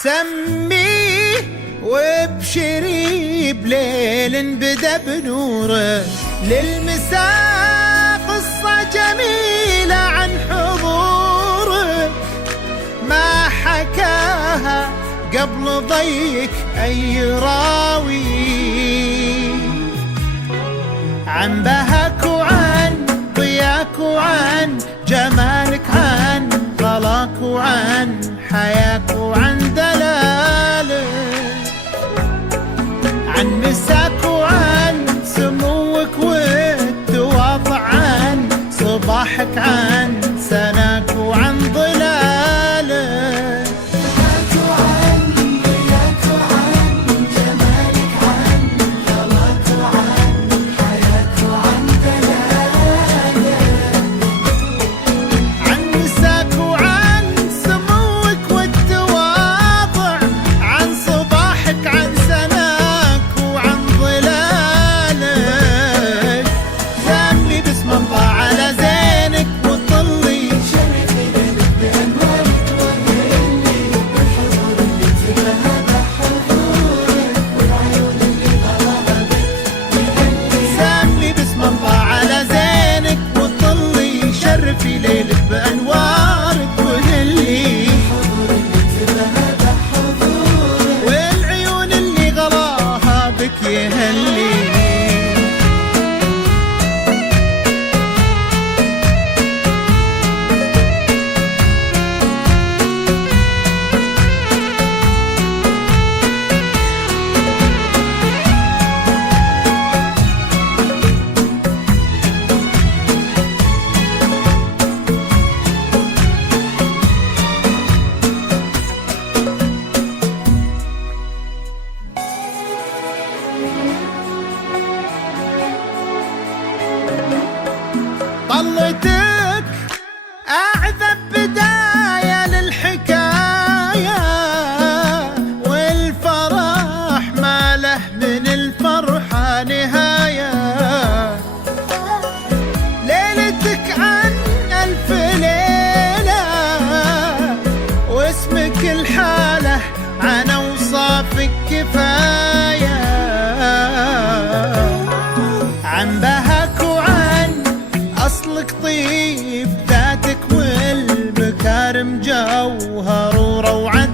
سميه وابشري بليل بدا بنوره، للمساء قصة جميلة عن حضوره، ما حكاها قبل ضيك أي راوي، عن بهاك وعن ضياك وعن جمالك، عن غلاك وعن حياك وعن دلالك، عن مساك وعن سموك والتواضع، عن صباحك عن سناك وعن ظلالك، في ليلك بأنوارك وهلي، والعيون اللي غلاها بك يهلي. طلتك أعذب بداية للحكاية، والفرح ما له من الفرحة نهاية، ليلتك عن ألف ليلة، واسمك الحالة عن أوصافك كفاية، عن بهاك وعن أصلك طيب ذاتك والمكارم جوهر وروعة